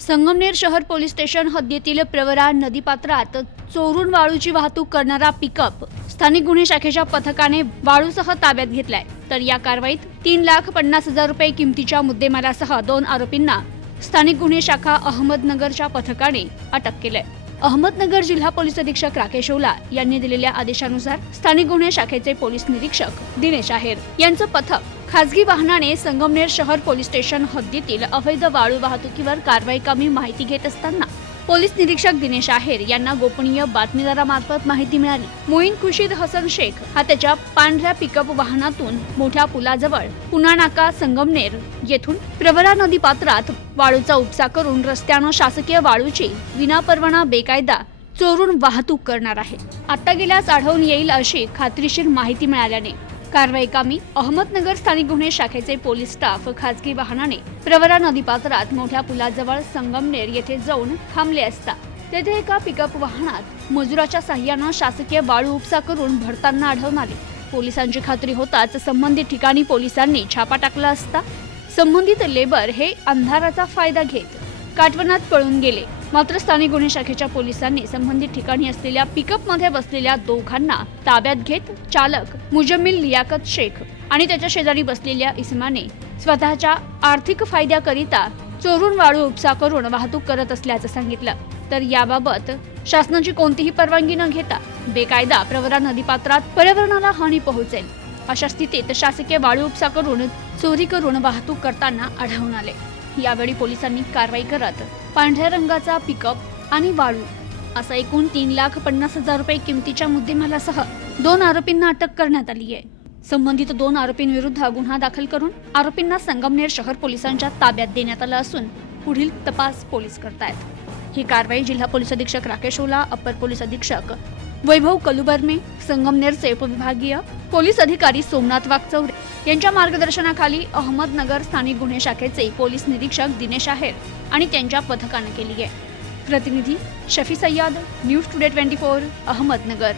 संगमनेर शहर police station हद्दीतील प्रवरा नदीपात्रात चोरून वाळूची वाहतूक करणारा पिकअप स्थानिक गुन्हे शाखेच्या पथकाने वाळूसह ताब्यात घेतलाय. तर या कारवाईत तीन लाख पन्नास हजार रुपये किमतीच्या मुद्देमालासह दोन आरोपींना स्थानिक गुन्हे शाखा अहमदनगरच्या पथकाने अटक केलंय. अहमदनगर जिल्हा पोलीस अधीक्षक राकेश ओला यांनी दिलेल्या आदेशानुसार स्थानिक गुन्हे शाखेचे पोलीस निरीक्षक दिनेश आहेर यांचं पथक खासगी वाहनाने संगमनेर शहर पोलीस स्टेशन हद्दीतील अवैध वाळू वाहतुकीवर कारवाई कमी माहिती घेत असताना पोलीस निरीक्षक दिनेश आहेर यांना गोपनीय बातमीदारामार्फत माहिती मिळाली. मोईन खुशीद हसन शेख हा त्याच्या पांढऱ्या पिकअप वाहनातून मोठ्या पुलाजवळ पुन्हा नाका संगमनेर येथून प्रवरा नदी पात्रात वाळूचा उपसा करून रस्त्यानं शासकीय वाळूची विनापरवाना बेकायदा चोरून वाहतूक करणार आहे. आता गेल्यास आढळून येईल अशी खात्रीशीर माहिती मिळाल्याने कारवाई कामी अहमदनगर स्थानिक गुन्हे शाखेचे पोलीस स्टाफ खासगी वाहनाने प्रवरा नदीपात्रात मोठ्या पुलाजवळ संगमनेर येथे जाऊन थांबले असता. तेथे एका पिकअप वाहनात मजुराच्या साह्यानं शासकीय वाळू उपसा करून भरताना आढळून आले. पोलिसांची खात्री होताच संबंधित ठिकाणी पोलिसांनी छापा टाकला असता. संबंधित लेबर हे अंधाराचा फायदा घेत काटवनात पळून गेले. मात्र स्थानिक गुन्हे शाखेच्या पोलिसांनी संबंधित ठिकाणी असलेल्या पिकअपमध्ये बसलेल्या दोघांना ताब्यात घेत चालक मुजम्मिल लियाकत शेख आणि त्याच्या शेजारी बसलेल्या इस्माने स्वतःच्या आर्थिक फायद्याकरिता चोरून वाळू उपसा करून वाहतूक करत असल्याचं सांगितलं. तर याबाबत शासनाची कोणतीही परवानगी न घेता बेकायदा प्रवरा नदीपात्रात पर्यावरणाला हानी पोहोचेल. अशा स्थितीत शासकीय वाळू उपसा करून चोरी करून वाहतूक करताना आढळून आले. यावेळी पोलिसांनी कारवाई करत पांढऱ्या रंगाचा पिकअप आणि वाळू असा एकूण तीन लाख पन्नास हजार रुपये किमतीच्या मुद्देमालासह दोन आरोपींना अटक करण्यात आली आहे. संबंधित दोन आरोपींविरुद्ध गुन्हा दाखल करून आरोपींना संगमनेर शहर पोलिसांच्या ताब्यात देण्यात आलं असून पुढील तपास पोलीस करतायत. ही कारवाई जिल्हा पोलीस अधीक्षक राकेश ओला अप्पर पोलीस अधीक्षक वैभव कलुबर्मे संगमनेरचे उपविभागीय पोलीस अधिकारी सोमनाथ वागचौरे यांच्या मार्गदर्शनाखाली अहमदनगर स्थानिक गुन्हे शाखेचे पोलीस निरीक्षक दिनेश आहेर आणि त्यांच्या पथकानं केली आहे. प्रतिनिधी Shafi Sayyad news today twenty four Ahmednagar.